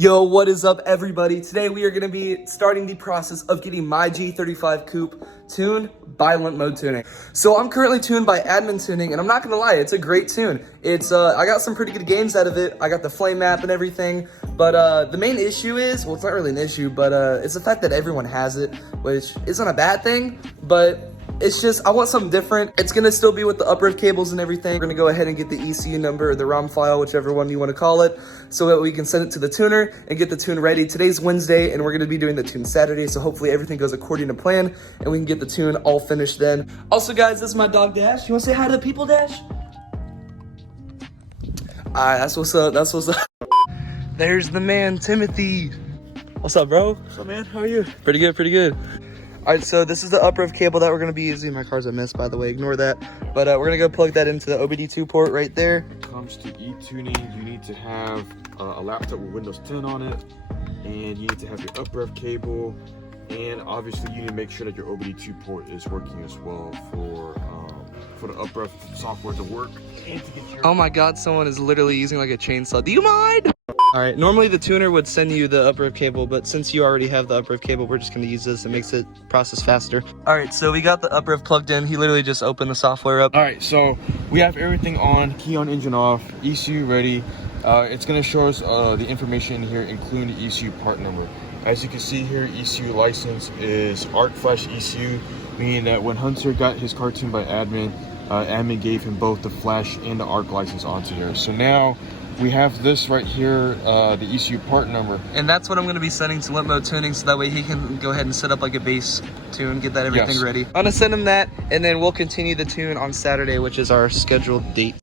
Yo, what is up, everybody? Today we are going to be starting the process of getting my G35 coupe tuned by limp mode tuning. So I'm currently tuned by admin tuning, and I'm not going to lie, it's a great tune. It's I got some pretty good gains out of it. I got the flame map and everything, but the main issue is, well, it's not really an issue, but it's the fact that everyone has it, which isn't a bad thing, but it's just, I want something different. It's gonna still be with the Uprev cables and everything. We're gonna go ahead and get the ECU number or the ROM file, whichever one you wanna call it, so that we can send it to the tuner and get the tune ready. Today's Wednesday, and we're gonna be doing the tune Saturday, so hopefully everything goes according to plan, and we can get the tune all finished then. Also, guys, this is my dog, Dash. You wanna say hi to the people, Dash? That's what's up, that's what's up. There's the man, Timothy. What's up, bro? What's up, man? How are you? Pretty good, pretty good. All right, so this is the Uprev cable that we're gonna be using. My car's a mess, by the way, ignore that. But we're gonna go plug that into the OBD2 port right there. When it comes to e-tuning, you need to have a laptop with Windows 10 on it, and you need to have your Uprev cable, and obviously you need to make sure that your OBD2 port is working as well for the Uprev software to work. And to get your Oh my God, someone is literally using like a chainsaw. Do you mind? All right, normally the tuner would send you the Uprev cable, but since you already have the Uprev cable, we're just gonna use this. It makes it process faster. All right, so we got the Uprev plugged in. He literally just opened the software up. All right, so we have everything on, key on, engine off, ECU ready. It's gonna show us the information in here, including the ECU part number. As you can see here, ECU license is ARC flash ECU, meaning that when Hunter got his car tuned by admin, admin gave him both the flash and the ARC license onto here. So now we have this right here, the ECU part number. And that's what I'm gonna be sending to limp mode tuning, so that way he can go ahead and set up like a base tune, get that everything ready. I'm gonna send him that, and then we'll continue the tune on Saturday, which is our scheduled date.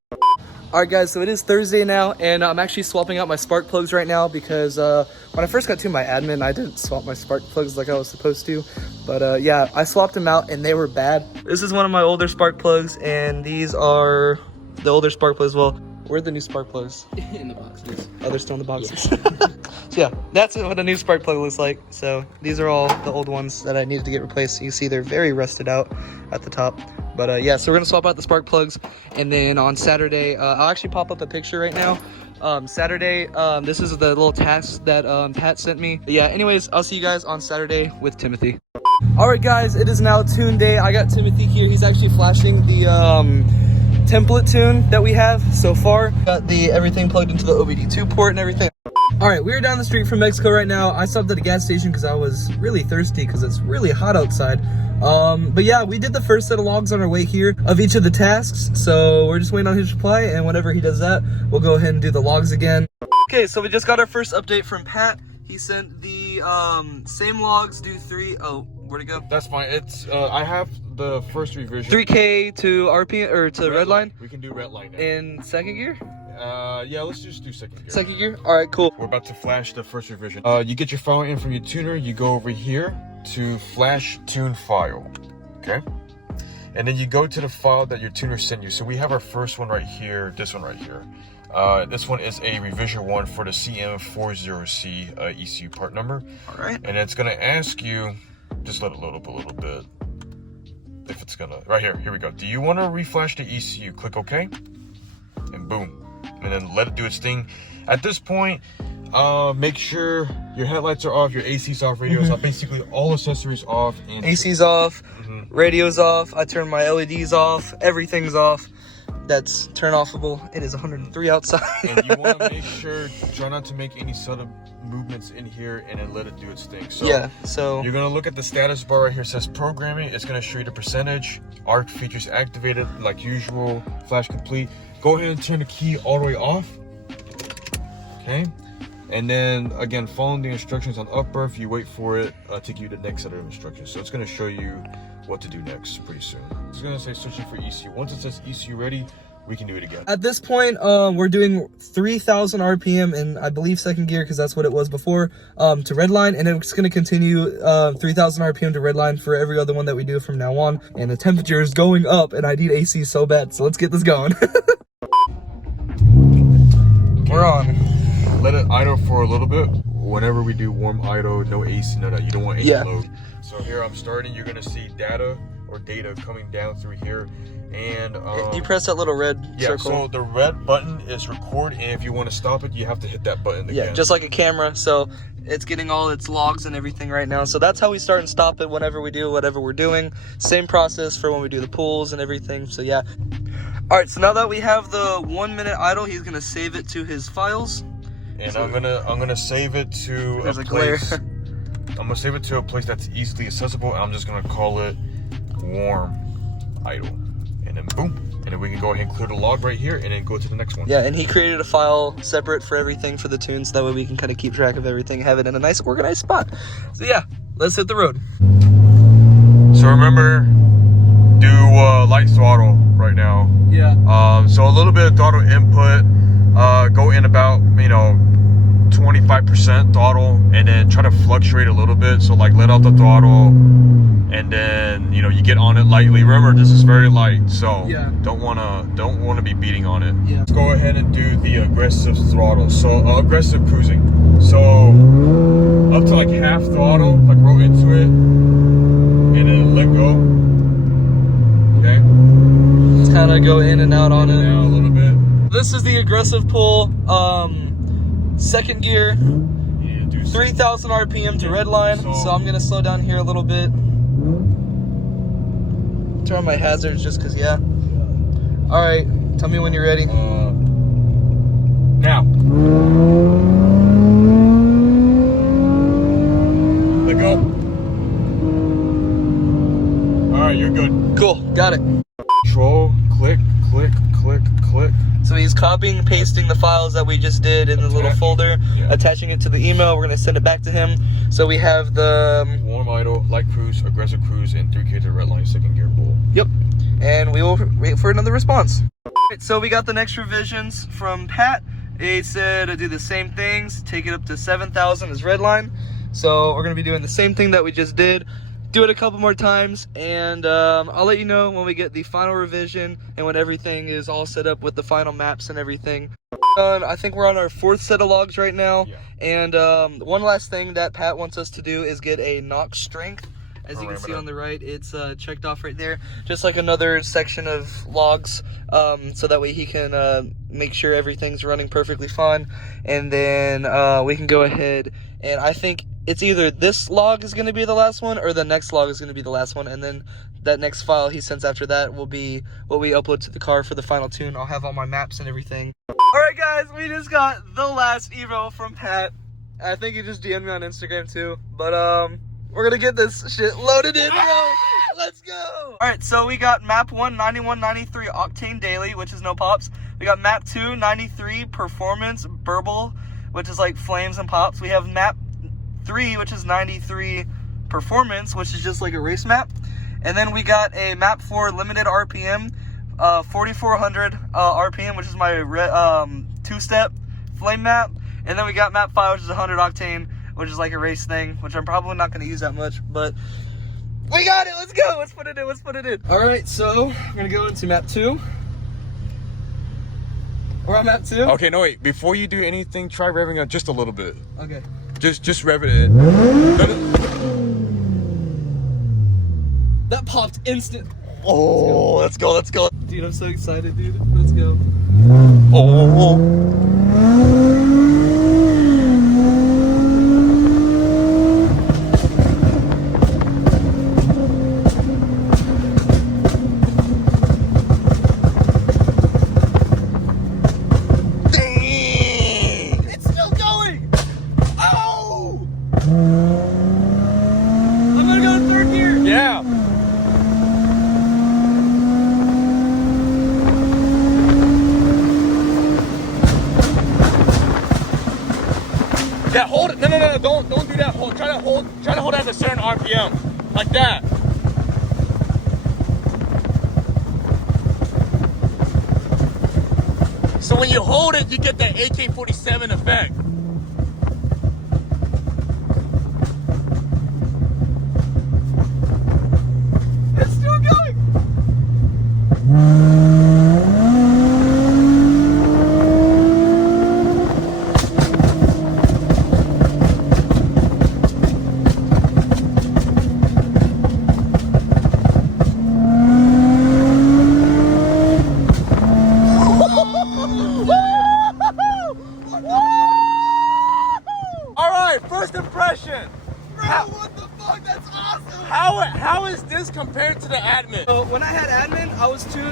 All right, guys, so it is Thursday now, and I'm actually swapping out my spark plugs right now because when I first got tuned by admin, I didn't swap my spark plugs like I was supposed to. But yeah, I swapped them out and they were bad. This is one of my older spark plugs, and these are the older spark plugs. Well, where are the new spark plugs? In the boxes. Oh, they're still in the boxes. Yeah. So yeah, that's what a new spark plug looks like. So these are all the old ones that I needed to get replaced. You see they're very rusted out at the top. But yeah, so we're gonna swap out the spark plugs, and then on Saturday, I'll actually pop up a picture right now. Saturday, this is the little task that Pat sent me. But yeah, anyways, I'll see you guys on Saturday with Timothy. All right, guys, it is now tune day. I got Timothy here. He's actually flashing the template tune that we have so far. Got the everything plugged into the OBD2 port and everything. All right, we're down the street from Mexico right now. I stopped at a gas station because I was really thirsty because it's really hot outside. But yeah, we did the first set of logs on our way here of each of the tasks. So we're just waiting on his reply, and whenever he does that, we'll go ahead and do the logs again. Okay, so we just got our first update from Pat. He sent the same logs, do 3. Oh, where'd it go? That's fine. It's I have the first revision. 3K to RPM or to redline. We can do redline now. In second gear? Yeah, let's just do second gear. Second gear? All right, cool. We're about to flash the first revision. You get your file in from your tuner, you go over here to flash tune file, okay? And then you go to the file that your tuner sent you. So we have our first one right here, this one right here. This one is a revision 1 for the CM40C ECU part number. All right. And it's gonna ask you, just let it load up a little bit. If it's gonna, right here we go. Do you wanna reflash the ECU? Click OK, and boom. And then let it do its thing. At this point, make sure your headlights are off, your AC's off, radios off, basically all accessories off. And AC's off, radio's off, I turned my LEDs off, everything's off. That's turn offable. It is 103 outside. And you want to make sure, try not to make any sudden movements in here, and then let it do its thing. So yeah, so you're gonna look at the status bar right here. It says programming. It's gonna show you the percentage, ARC features activated like usual, flash complete. Go ahead and turn the key all the way off, okay? And then again, following the instructions on Uprev, you wait for it to give you the next set of instructions. So it's gonna show you what to do next pretty soon. It's gonna say searching for ECU. Once it says ECU ready, we can do it again. At this point, we're doing 3,000 RPM in, I believe, second gear, because that's what it was before, to redline, and it's gonna continue 3,000 RPM to redline for every other one that we do from now on. And the temperature is going up, and I need AC so bad, so let's get this going. We're on. Let it idle for a little bit. Whenever we do warm idle, no AC, none of that. You don't want any load. So here I'm starting. You're gonna see data or data coming down through here. And you press that little red circle. So the red button is record, and if you want to stop it, you have to hit that button again. Yeah, just like a camera. So it's getting all its logs and everything right now. So that's how we start and stop it whenever we do whatever we're doing. Same process for when we do the pulls and everything. So yeah. All right, so now that we have the 1 minute idle, he's gonna save it to his files. And so I'm gonna save it to a place. I'm gonna save it to a place that's easily accessible. And I'm just gonna call it warm idle. And then boom, and then we can go ahead and clear the log right here and then go to the next one. Yeah, and he created a file separate for everything for the tunes. That way we can kind of keep track of everything, have it in a nice organized spot. So yeah, let's hit the road. So remember, do light throttle right now. Yeah. So a little bit of throttle input, go in about, 25% throttle, and then try to fluctuate a little bit. So like let out the throttle, and then you get on it lightly. Remember, this is very light, so yeah, don't wanna be beating on it. Yeah. Let's go ahead and do the aggressive throttle. So aggressive cruising. So up to like half throttle, like roll into it, and then let go. Okay. Let's kind of go in and out on it. Now a little bit. This is the aggressive pull. Second gear. 3,000 RPM to redline, so I'm gonna slow down here a little bit. Turn on my hazards just cause yeah. All right, tell me when you're ready. Now. Let go. All right, you're good. Cool, got it. Control, click, click, click, click. So he's copying and pasting the files that we just did in the little folder, attaching it to the email. We're gonna send it back to him. So we have the warm idle, light cruise, aggressive cruise, and 3K to redline second gear pull. Yep. And we will wait for another response. Right, so we got the next revisions from Pat. He said to do the same things, take it up to 7,000 as redline. So we're gonna be doing the same thing that we just did. Do it a couple more times, and I'll let you know when we get the final revision and when everything is all set up with the final maps and everything. I think we're on our 4th set of logs right now, and one last thing that Pat wants us to do is get a knock strength. As you can see on the right, it's checked off right there, just like another section of logs, so that way he can make sure everything's running perfectly fine, and then we can go ahead, and I think it's either this log is going to be the last one or the next log is going to be the last one, and then that next file he sends after that will be what we upload to the car for the final tune. I'll have all my maps and everything. Alright guys, we just got the last Evo from Pat. I think he just DM'd me on Instagram too, but we're gonna get this shit loaded in, bro. Let's go. Alright, so we got map 1, 9193 octane daily, which is no pops. We got map 2, 93 performance burble, which is like flames and pops. We have map 3, which is 93 performance, which is just like a race map. And then we got a map 4 limited RPM, 4400 RPM, which is my 2-step flame map. And then we got map 5, which is 100 octane, which is like a race thing, which I'm probably not going to use that much, but we got it. Let's go. Let's put it in. Let's put it in. All right, so we're going to go into map 2. We're on map 2. Okay, no, wait. Before you do anything, try revving up just a little bit. Okay. Just rev it in. That popped instant. Oh, let's go, let's go. Dude, I'm so excited, dude. Let's go. Oh. Yeah, hold it. No, don't do that. Try to hold at a certain RPM, like that. So when you hold it, you get that AK-47 effect. It's still going.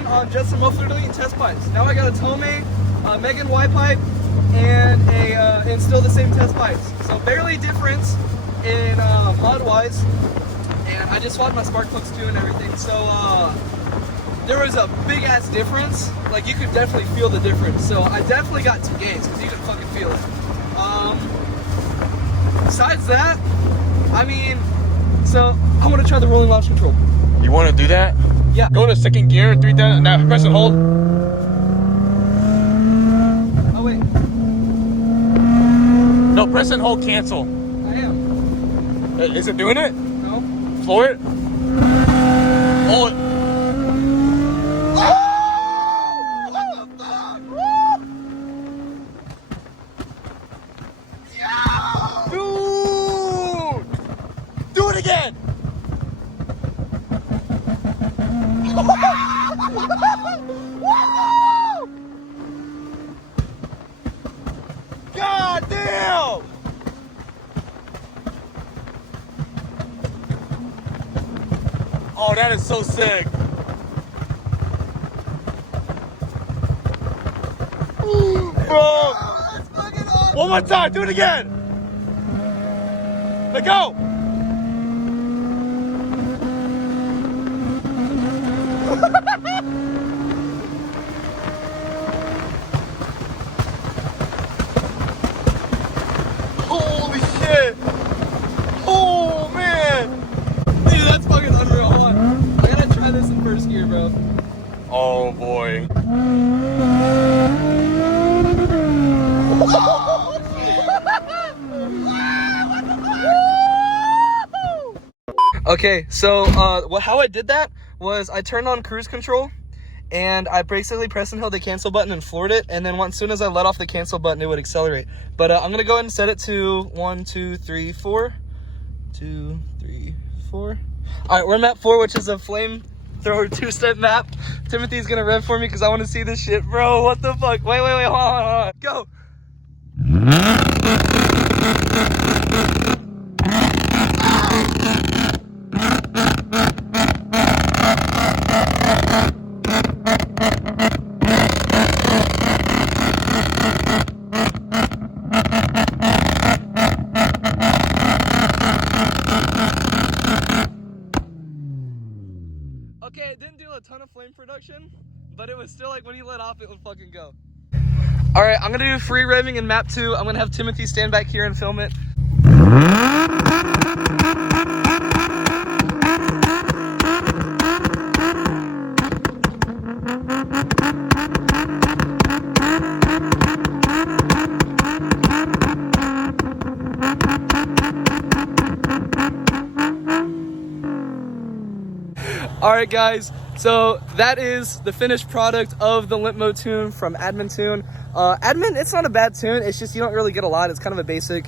ran on just some muffler delete and test pipes. Now I got a Tomei, Megan Y pipe, and still the same test pipes. So barely difference in mod wise. And I just swapped my spark plugs too and everything. So there was a big ass difference. Like you could definitely feel the difference. So I definitely got 2 gains because you could fucking feel it. Besides that, I mean, so I want to try the rolling launch control. You want to do that? Yeah. Go to 2nd gear, 3 down, now press and hold. Oh wait. No, press and hold cancel. I am. Is it doing it? No. Floor it. Hold it. Again. God damn! Oh, that is so sick. Bro. That's fucking awesome. One more time, do it again. Let go. Holy shit! Oh man! Dude, that's fucking unreal. Hold on. I gotta try this in 1st gear, bro. Oh boy. Okay, so how I did that was I turned on cruise control and I basically pressed and held the cancel button and floored it, and then as soon as I let off the cancel button it would accelerate. But I'm gonna go ahead and set it to 1, 2, 3, 4. 2, 3, 4. All right, we're map 4, which is a flamethrower 2-step map. Timothy's gonna rev for me because I want to see this shit, bro. What the fuck? Wait, hold on. Go. Okay, it didn't do a ton of flame production, but it was still like when you let off, it would fucking go. All right, I'm gonna do free revving in map 2. I'm gonna have Timothy stand back here and film it. All right, guys, so that is the finished product of the limp mode tune from Admin Tune. Admin, it's not a bad tune. It's just you don't really get a lot. It's kind of a basic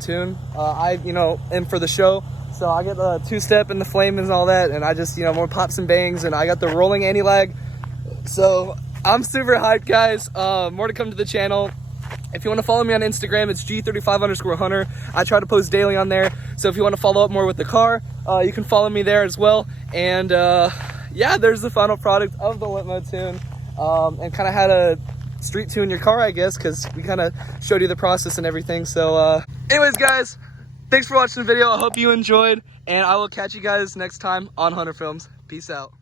tune. I am for the show, so I get the 2-step and the flame and all that, and I just more pops and bangs, and I got the rolling anti-lag. So I'm super hyped, guys. More to come to the channel. If you want to follow me on Instagram, it's G35_Hunter. I try to post daily on there. So if you want to follow up more with the car, you can follow me there as well. And yeah, there's the final product of the limp mode tune. And kind of had a street tune your car, I guess, because we kind of showed you the process and everything. So anyways, guys, thanks for watching the video. I hope you enjoyed, and I will catch you guys next time on Hunter Films. Peace out.